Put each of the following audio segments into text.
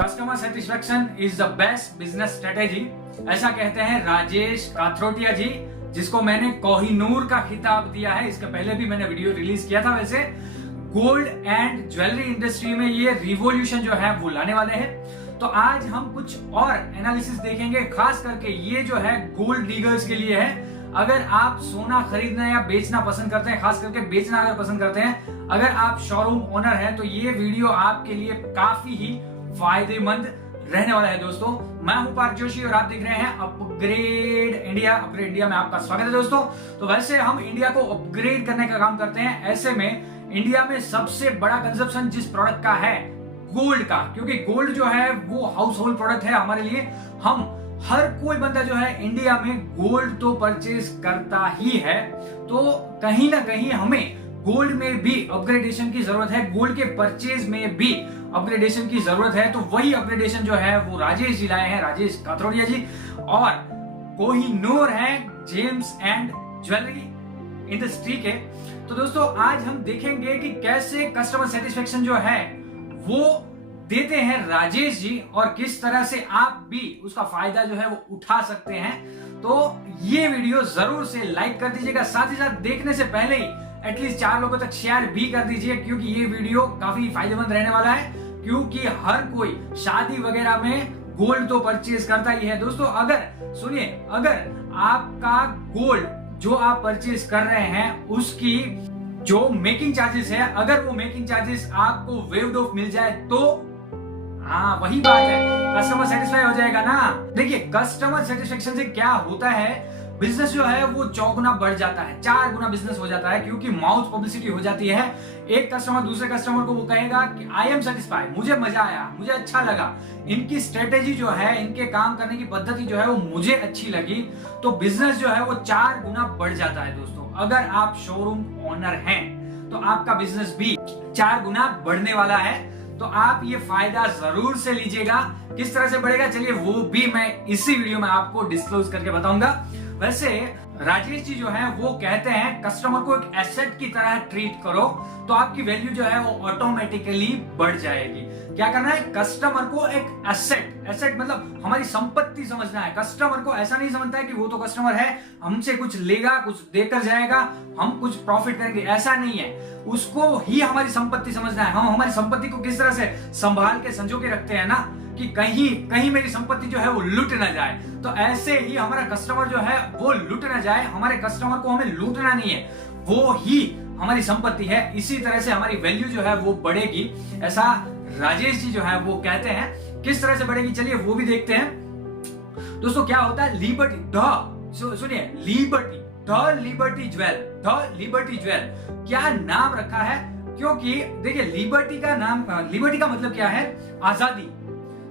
Customer satisfaction is the best business strategy, ऐसा कहते हैं राजेश काथरोटिया जी, जिसको मैंने कोहिनूर का खिताब दिया है। इसके पहले भी मैंने वीडियो रिलीज किया था। वैसे गोल्ड एंड ज्वेलरी इंडस्ट्री में ये रिवॉल्यूशन जो है वो लाने वाले हैं। तो आज हम कुछ और एनालिसिस देखेंगे, खास करके ये जो है गोल्ड डीगर्स के लिए है। अगर आप सोना खरीदना या बेचना पसंद करते हैं, खास करके बेचना अगर पसंद करते हैं, अगर आप शोरूम ओनर हैं, तो ये वीडियो आपके लिए काफी ही फायदेमंद रहने वाला है। दोस्तों, मैं हूं पार्थ जोशी और आप देख रहे हैं अपग्रेड इंडिया। अपग्रेड इंडिया में आपका स्वागत है दोस्तों। तो वैसे हम इंडिया को अपग्रेड करने का काम करते हैं। ऐसे में इंडिया में सबसे बड़ा कंजप्शन जिस प्रोडक्ट का है, गोल्ड का, क्योंकि गोल्ड जो है वो हाउस होल्ड प्रोडक्ट है हमारे लिए। हम हर कोई बंदा जो है इंडिया में गोल्ड तो परचेज करता ही है। तो कहीं ना कहीं हमें गोल्ड में भी अपग्रेडेशन की जरूरत है, गोल्ड के परचेज में भी अपग्रेडेशन की जरूरत है। तो वही अपग्रेडेशन जो है वो राजेश जी लाए हैं, राजेश काथरोटिया जी, और कोहिनूर है जेम्स एंड ज्वेलरी इंडस्ट्री के। तो दोस्तों, आज हम देखेंगे कि कैसे कस्टमर सेटिस्फेक्शन जो है वो देते हैं राजेश जी, और किस तरह से आप भी उसका फायदा जो है वो उठा सकते हैं। तो ये वीडियो जरूर से लाइक कर दीजिएगा, साथ ही साथ देखने से पहले ही एटलीस्ट 4 लोगों तक शेयर भी कर दीजिए, क्योंकि ये वीडियो काफी फायदेमंद रहने वाला है। क्योंकि हर कोई शादी वगैरह में गोल्ड तो परचेज करता ही है। दोस्तों, अगर सुनिए, अगर आपका गोल्ड जो आप परचेज कर रहे हैं उसकी जो मेकिंग चार्जेस है, अगर वो मेकिंग चार्जेस आपको वेव्ड ऑफ मिल जाए, तो हाँ वही बात है, कस्टमर सेटिस्फाई हो जाएगा ना। देखिए, कस्टमर सेटिस्फेक्शन से क्या होता है, बिजनेस जो है वो 4 गुना बढ़ जाता है, 4 गुना बिजनेस हो जाता है, क्योंकि माउथ पब्लिसिटी हो जाती है। एक कस्टमर दूसरे कस्टमर को वो कहेगा कि आई एम सेटिस्फाइड, मुझे मजा आया, मुझे अच्छा लगा, इनकी स्ट्रेटेजी जो है, इनके काम करने की पद्धति जो है वो मुझे अच्छी लगी। तो बिजनेस जो है वो 4 गुना बढ़ जाता है। दोस्तों, अगर आप शोरूम ओनर हैं तो आपका बिजनेस भी 4 गुना बढ़ने वाला है। तो आप ये फायदा जरूर से लीजिएगा। किस तरह से बढ़ेगा, चलिए वो भी मैं इसी वीडियो में आपको डिस्क्लोज करके बताऊंगा। वैसे राजेश जी जो है वो कहते हैं कस्टमर को एक एसेट की तरह ट्रीट करो, तो आपकी वैल्यू जो है वो ऑटोमेटिकली बढ़ जाएगी। क्या करना है, कस्टमर को एक एसेट मतलब हमारी संपत्ति समझना है। कस्टमर को ऐसा नहीं समझता है कि वो तो कस्टमर है, हमसे कुछ लेगा, कुछ देकर जाएगा, हम कुछ प्रॉफिट करेंगे, ऐसा नहीं है। उसको ही हमारी संपत्ति समझना है। हम हमारी संपत्ति को किस तरह से संभाल के संजो के रखते हैं ना, कि कहीं मेरी संपत्ति जो है वो लूट ना जाए। तो ऐसे ही हमारा कस्टमर जो है वो लूट ना जाए। हमारे कस्टमर को हमें लूटना नहीं है, वो ही हमारी संपत्ति है। इसी तरह से हमारी वैल्यू जो है वो बढ़ेगी, ऐसा राजेश जी जो है वो कहते हैं। किस तरह से बढ़ेगी, चलिए वो भी देखते हैं। दोस्तों, क्या होता है लिबर्टी, सुनिए, लिबर्टी ज्वेल क्या नाम रखा है, क्योंकि देखिए लिबर्टी का नाम, लिबर्टी का मतलब क्या है, आजादी।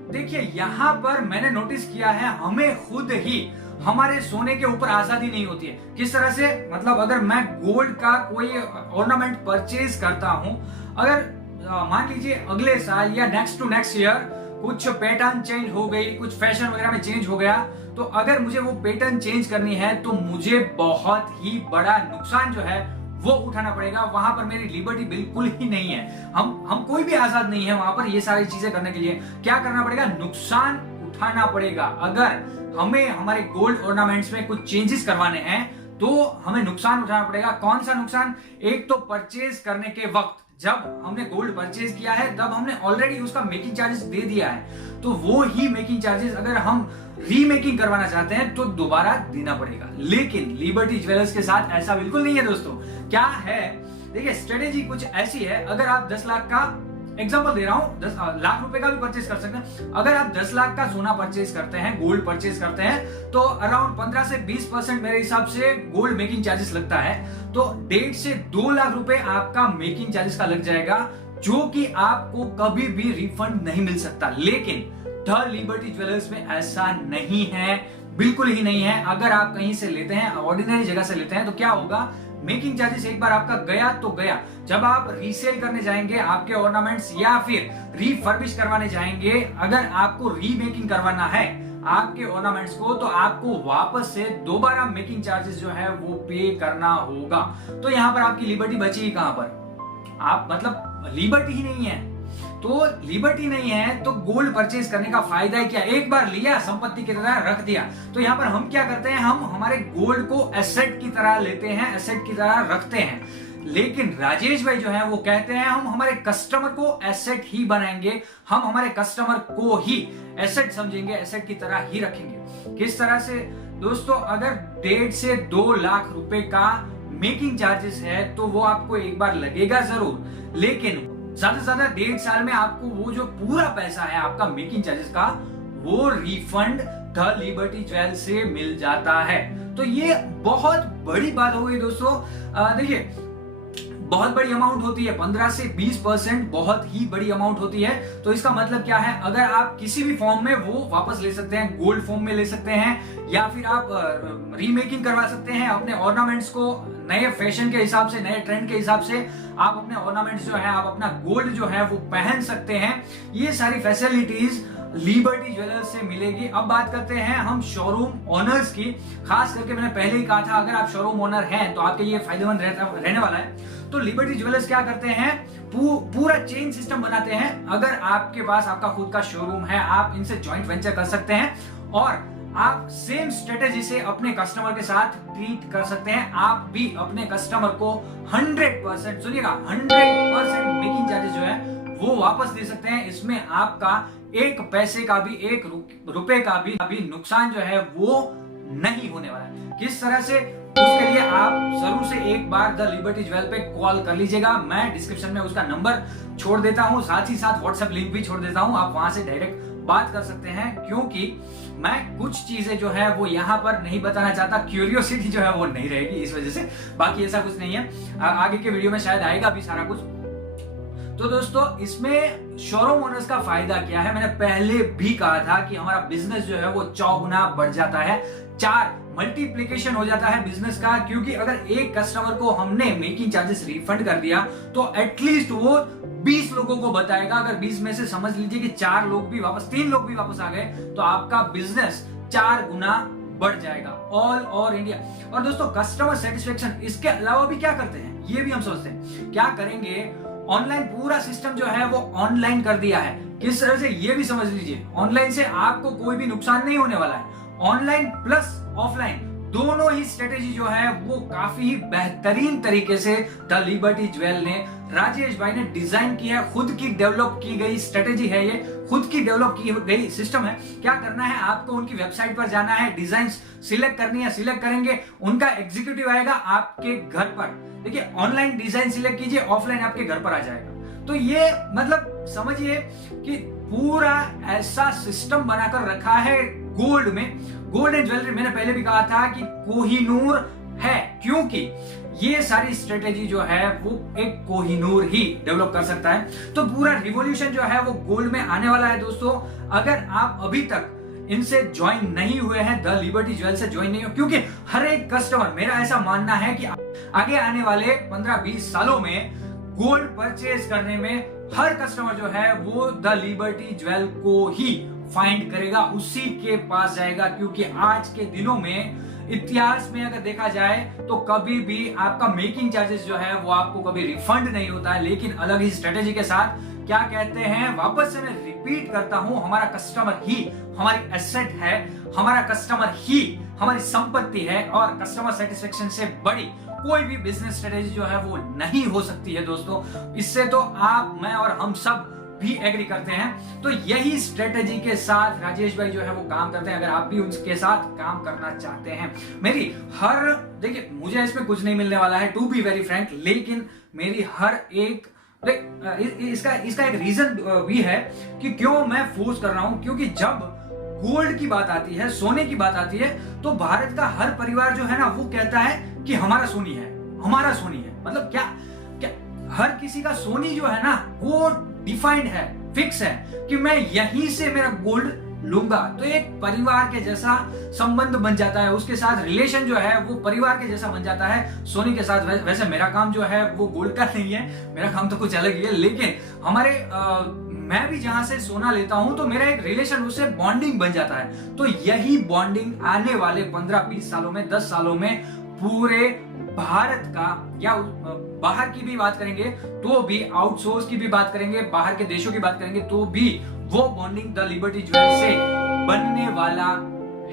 देखिए, यहां पर मैंने नोटिस किया है, हमें खुद ही हमारे सोने के ऊपर आजादी नहीं होती है। किस तरह से, मतलब अगर मैं गोल्ड का कोई ऑर्नामेंट परचेज करता हूं, अगर मान लीजिए अगले साल या नेक्स्ट टू नेक्स्ट ईयर कुछ पैटर्न चेंज हो गई, कुछ फैशन वगैरह में चेंज हो गया, तो अगर मुझे वो पैटर्न चेंज करनी है तो मुझे बहुत ही बड़ा नुकसान जो है वो उठाना पड़ेगा। वहां पर मेरी लिबर्टी बिल्कुल ही नहीं है। हम कोई भी आजाद नहीं है वहां पर ये सारी चीजें करने के लिए। क्या करना पड़ेगा, नुकसान उठाना पड़ेगा। अगर हमें हमारे गोल्ड ऑर्नामेंट्स में कुछ चेंजेस करवाने हैं तो हमें नुकसान उठाना पड़ेगा। कौन सा नुकसान, एक तो परचेज करने के वक्त, जब हमने गोल्ड परचेज किया है तब हमने ऑलरेडी उसका मेकिंग चार्जेस दे दिया है, तो वो ही मेकिंग चार्जेस अगर हम रीमेकिंग करवाना चाहते हैं तो दोबारा देना पड़ेगा। लेकिन लिबर्टी ज्वेलर्स के साथ ऐसा बिल्कुल नहीं है। दोस्तों, क्या है, देखिए स्ट्रेटेजी कुछ ऐसी है, अगर आप 10 लाख का एग्जांपल दे रहा हूं, 10 लाख रुपए का भी परचेज कर सकते हैं। अगर आप 10 लाख का सोना परचेज करते हैं, गोल्ड परचेज करते हैं, तो अराउंड 15 से 20% मेरे हिसाब से गोल्ड मेकिंग चार्जेस लगता है। तो 1.5 से 2 लाख रुपए आपका मेकिंग चार्जेस का लग जाएगा, जो कि आपको कभी भी रिफंड नहीं मिल सकता। लेकिन द लिबर्टी ज्वेलर्स में ऐसा नहीं है, बिल्कुल ही नहीं है। अगर आप कहीं से लेते हैं, ऑर्डिनरी जगह से लेते हैं, तो क्या होगा, मेकिंग चार्जेस एक बार आपका गया तो गया। जब आप रीसेल करने जाएंगे आपके ऑर्नामेंट्स, या फिर रीफर्बिश करवाने जाएंगे, अगर आपको रीमेकिंग करवाना है आपके ऑर्नामेंट्स को, तो आपको वापस से दोबारा मेकिंग चार्जेस जो है वो पे करना होगा। तो यहां पर आपकी लिबर्टी बची ही कहां पर, आप मतलब लिबर्टी ही नहीं है। तो लिबर्टी नहीं है तो गोल्ड परचेज करने का फायदा क्या? एक बार लिया, संपत्ति की तरह रख दिया। तो यहाँ पर हम क्या करते हैं, हम हमारे गोल्ड को एसेट की तरह लेते हैं, एसेट की तरह रखते हैं। लेकिन राजेश भाई जो है वो कहते हैं हम हमारे कस्टमर को एसेट ही बनाएंगे, हम हमारे कस्टमर को ही एसेट समझेंगे, एसेट की तरह ही रखेंगे। किस तरह से दोस्तों? अगर 1.5 से 2 लाख रुपए का मेकिंग चार्जेस है तो वो आपको एक बार लगेगा जरूर, लेकिन ज्यादा से ज्यादा 1.5 साल में आपको वो जो पूरा पैसा है आपका मेकिंग चार्जेस का, वो रिफंड द लिबर्टी ज्वेल से मिल जाता है। तो ये बहुत बड़ी बात हो गई दोस्तों। देखिए, बहुत बड़ी अमाउंट होती है, 15 से 20% बहुत ही बड़ी अमाउंट होती है। तो इसका मतलब क्या है, अगर आप किसी भी फॉर्म में वो वापस ले सकते हैं, गोल्ड फॉर्म में ले सकते हैं, या फिर आप रीमेकिंग करवा सकते हैं अपने ऑर्नामेंट्स को, नए फैशन के हिसाब से, नए ट्रेंड के हिसाब से आप अपने ऑर्नामेंट्स जो है, आप अपना गोल्ड जो है वो पहन सकते हैं। ये सारी फैसिलिटीज लिबर्टी ज्वेलर्स से मिलेगी। अब बात करते हैं हम शोरूम ओनर्स की। खास करके मैंने पहले ही कहा था, अगर आप शोरूम ओनर हैं तो आपके लिए फायदेमंद रहने वाला है। तो लिबर्टी ज्वेलर्स क्या करते हैं, पूरा चेन सिस्टम बनाते हैं। अगर आपके पास आपका खुद का शोरूम है, आप इनसे जॉइंट वेंचर कर सकते हैं और आप सेम स्ट्रेटेजी से अपने कस्टमर के साथ ट्रीट कर सकते हैं। आप भी अपने कस्टमर को 100%, सुनिएगा, 100% मेकिंग चार्जेस जो है वो वापस दे सकते हैं। इसमें आपका एक पैसे का भी, एक रुपए का भी अभी नुकसान जो है वो नहीं होने वाला है। किस तरह से? उसके लिए आप जरूर से एक बार द लिबर्टी ज्वेल पे कॉल कर लीजिएगा। मैं डिस्क्रिप्शन में उसका नंबर छोड़ देता हूं, साथ ही साथ व्हाट्सएप लिंक भी छोड़ देता हूं, आप वहां से डायरेक्ट बात कर सकते हैं। क्योंकि मैं कुछ चीजें जो है वो यहाँ पर नहीं बताना चाहता, क्यूरियोसिटी जो है वो नहीं रहेगी इस वजह से, बाकी ऐसा कुछ नहीं है। आगे के वीडियो में शायद आएगा भी सारा कुछ। तो दोस्तों, इसमें शोरूम ओनर्स का फायदा क्या है? मैंने पहले भी कहा था कि हमारा बिजनेस जो है वो 4 गुना बढ़ जाता है, 4 मल्टीप्लिकेशन हो जाता है बिजनेस का। क्योंकि अगर एक कस्टमर को हमने मेकिंग चार्जेस रिफंड कर दिया तो एटलीस्ट वो 20 लोगों को बताएगा। अगर 20 में से समझ लीजिए कि 4 लोग भी वापस, 3 लोग भी वापस आ गए, तो आपका बिजनेस 4 गुना बढ़ जाएगा ऑल ओवर इंडिया। और दोस्तों, कस्टमर सेटिस्फेक्शन, इसके अलावा भी क्या करते हैं ये भी हम सोचते हैं। क्या करेंगे? ऑनलाइन पूरा सिस्टम जो है वो ऑनलाइन कर दिया है। किस तरह से? ये भी समझ लीजिए, ऑनलाइन से आपको कोई भी नुकसान नहीं होने वाला है। ऑनलाइन प्लस ऑफलाइन दोनों ही स्ट्रेटेजी जो है वो काफी बेहतरीन तरीके से द लिबर्टी ज्वेल ने, राजेश भाई ने डिजाइन की है। खुद की डेवलप की गई स्ट्रेटेजी है ये, खुद की डेवलप की गई सिस्टम है। क्या करना है आपको? उनकी वेबसाइट पर जाना है, डिजाइन सिलेक्ट करनी है, सिलेक्ट करेंगे, उनका एग्जीक्यूटिव आएगा आपके घर पर। देखिए, ऑनलाइन डिजाइन सिलेक्ट कीजिए, ऑफलाइन आपके घर पर आ जाएगा। तो ये मतलब समझिए कि पूरा ऐसा सिस्टम बनाकर रखा है गोल्ड में। गोल्ड एंड ज्वेलरी, मैंने पहले भी कहा था कि कोहिनूर है, क्योंकि ये सारी स्ट्रेटेजी जो है वो एक कोहिनूर ही डेवलप कर सकता है। तो पूरा रिवॉल्यूशन जो है वो गोल्ड में आने वाला है दोस्तों। अगर आप अभी तक इनसे ज्वाइन नहीं हुए हैं, द लिबर्टी ज्वेल से ज्वाइन नहीं हो, क्योंकि हर एक कस्टमर, मेरा ऐसा मानना है कि आगे आने वाले 15-20 सालों में गोल्ड परचेज करने में हर कस्टमर जो है वो द लिबर्टी ज्वेल को ही फाइंड करेगा, उसी के पास जाएगा। क्योंकि आज के दिनों में, इतिहास में अगर देखा जाए तो कभी भी आपका मेकिंग चार्जेस जो है वो आपको कभी रिफंड नहीं होता है, लेकिन अलग ही स्ट्रेटेजी के साथ। क्या कहते हैं, वापस से मैं रिपीट करता हूं, हमारा कस्टमर ही हमारी एसेट है, हमारा कस्टमर ही हमारी संपत्ति है, और कस्टमर सेटिस्फेक्शन से बड़ी कोई भी बिजनेस स्ट्रेटेजी जो है वो नहीं हो सकती है दोस्तों। इससे तो आप, मैं और हम सब भी एग्री करते हैं। तो यही स्ट्रेटेजी के साथ राजेश भाई जो है वो काम करते हैं। अगर आप भी उनके साथ काम करना चाहते हैं, मेरी हर, देखिए मुझे इसमें कुछ नहीं मिलने वाला है, टू बी वेरी फ्रैंक, लेकिन मेरी हर एक, इसका एक रीजन भी है कि क्यों मैं फोर्स कर रहा हूं। क्योंकि जब गोल्ड की बात आती है, सोने की बात आती है, तो भारत का हर परिवार जो है ना वो कहता है कि हमारा सोनी है, हमारा सोनी है। मतलब क्या हर किसी का सोनी जो है ना वो डिफाइंड है, फिक्स है कि मैं यहीं से मेरा गोल्ड लूंगा। तो एक परिवार के जैसा संबंध बन जाता है, उसके साथ रिलेशन जो है वो परिवार के जैसा बन जाता है सोनी के साथ। वैसे मेरा काम जो है वो गोल्ड का नहीं है, मेरा काम तो कुछ अलग ही है, लेकिन हमारे मैं भी जहां से सोना लेता हूं तो मेरा एक रिलेशन, उससे बॉन्डिंग बन जाता है। तो यही बॉन्डिंग आने वाले 15-20 सालों में, 10 सालों में पूरे भारत का या बाहर की भी बात करेंगे तो भी, आउटसोर्स की भी बात करेंगे, बाहर के देशों की बात करेंगे तो भी वो बॉन्डिंग द लिबर्टी ज्वेल से बनने वाला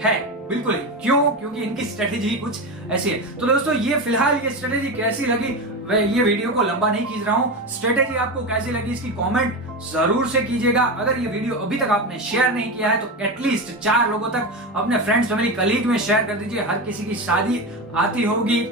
है। बिल्कुल। क्यों? क्योंकि इनकी स्ट्रेटेजी कुछ ऐसी है। तो दोस्तों ये फिलहाल ये स्ट्रेटेजी कैसी लगी, मैं ये वीडियो को लंबा नहीं खींच रहा हूं, स्ट्रेटेजी आपको कैसी लगी इसकी कमेंट जरूर से कीजिएगा। अगर ये वीडियो अभी तक आपने शेयर नहीं किया है तो एटलीस्ट 4 लोगों तक अपने फ्रेंड्स, फैमिली, कलीग में शेयर कर दीजिए। हर किसी की शादी आती होगी,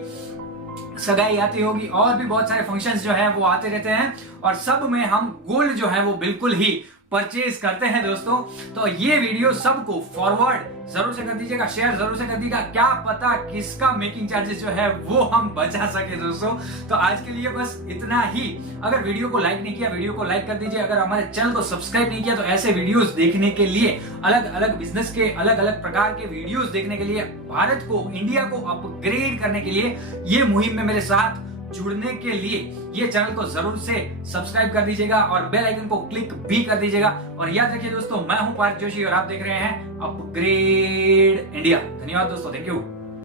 सगाई आती होगी, और भी बहुत सारे फंक्शंस जो है वो आते रहते हैं, और सब में हम गोल्ड जो है वो बिल्कुल ही परचेज करते हैं दोस्तों। तो ये वीडियो सबको फॉरवर्ड जरूर से कर दीजिएगा, शेयर जरूर से कर दीजिएगा, क्या पता किसका मेकिंग चार्जेस जो है वो हम बचा सके दोस्तों। तो आज के लिए बस इतना ही। अगर वीडियो को लाइक नहीं किया, वीडियो को लाइक कर दीजिए। अगर हमारे चैनल को सब्सक्राइब नहीं किया तो ऐसे वीडियोस देखने के लिए, अलग अलग बिजनेस के अलग अलग प्रकार के वीडियोस देखने के लिए, भारत को, इंडिया को अपग्रेड करने के लिए, ये मुहिम में मेरे साथ जुड़ने के लिए ये चैनल को जरूर से सब्सक्राइब कर दीजिएगा और बेल आइकन को क्लिक भी कर दीजिएगा। और याद रखिए दोस्तों, मैं हूं पार्थ जोशी और आप देख रहे हैं अपग्रेड इंडिया। धन्यवाद दोस्तों, थैंक यू।